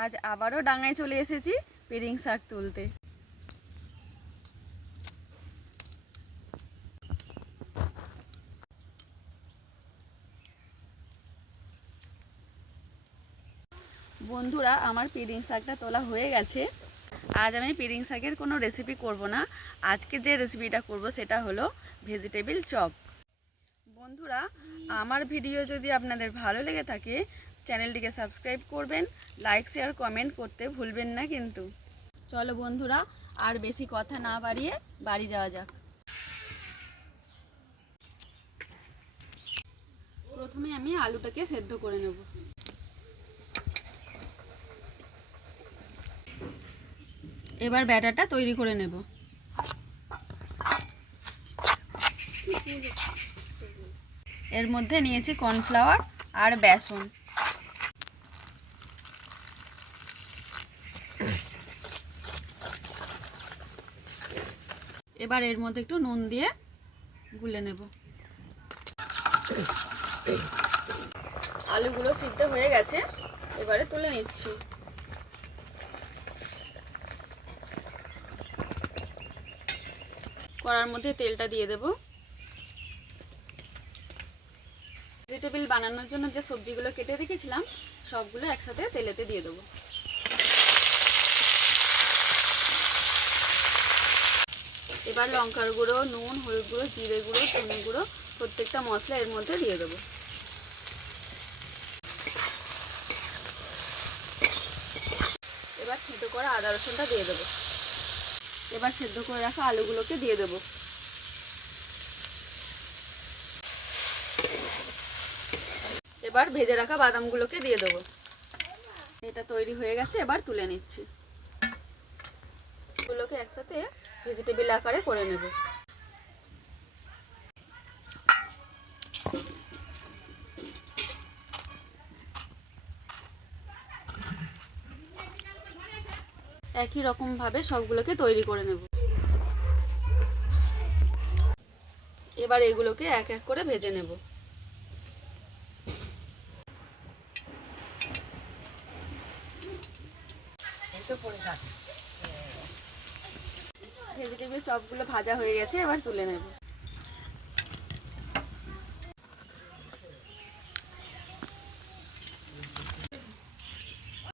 আজ আবারও ডাঙায় চলে এসেছি পিরিং শাক তুলতে। বন্ধুরা আমার পিরিং শাকটা তোলা হয়ে গেছে। আজ আমি পিরিং শাকের কোনো রেসিপি করব না। আজকে যে রেসিপিটা করব সেটা হলো ভেজিটেবিল চপ বন্ধুরা আমার ভিডিও যদি আপনাদের ভালো লেগে থাকে চ্যানেলটিকে সাবস্ক্রাইব করবেন, লাইক, শেয়ার, কমেন্ট করতে ভুলবেন না কিন্তু। চলো বন্ধুরা, আর বেশি কথা না বাড়িয়ে বাড়ি যাওয়া যাক। প্রথমে আমি আলুটাকে সেদ্ধ করে নেব। এবার ব্যাটারটা তৈরি করে নেব। এর মধ্যে নিয়েছি কর্নফ্লাওয়ার আর বেসন। এবার এর মধ্যে একটু নুন দিয়ে গুলে নেব। আলুগুলো সিদ্ধ হয়ে গেছে, এবারে তুলে নিচ্ছি। কড়ার মধ্যে তেলটা দিয়ে দেব। ভেজিটেবিল বানানোর জন্য যে সবজিগুলো কেটে রেখেছিলাম, সবগুলো একসাথে তেলেতে দিয়ে দেবো। এবার লঙ্কার গুঁড়ো, নুন, হলুদ গুঁড়ো, জিরে গুঁড়ো, ধনে গুঁড়ো, প্রত্যেকটা মশলা এর মধ্যে দিয়ে দেবো। এবার থেঁতো করা আদা রসুনটা দিয়ে দেবো। এবার সেদ্ধ করে রাখা আলুগুলোকে দিয়ে দেবো। এবার ভেজে রাখা বাদামগুলোকে দিয়ে দেবো। এটা তৈরি হয়ে গেছে, এবার তুলে নিচ্ছি। গুলোকে একসাথে ভেজিটেবিল আকারে করে নেব। একই রকম ভাবে সবগুলোকে তৈরি করে নেব। এবার এগুলোকে এক এক করে ভেজে নেব। ভেজিটেবিল সবগুলো ভাজা হয়ে গেছে এবার তুলে নেব।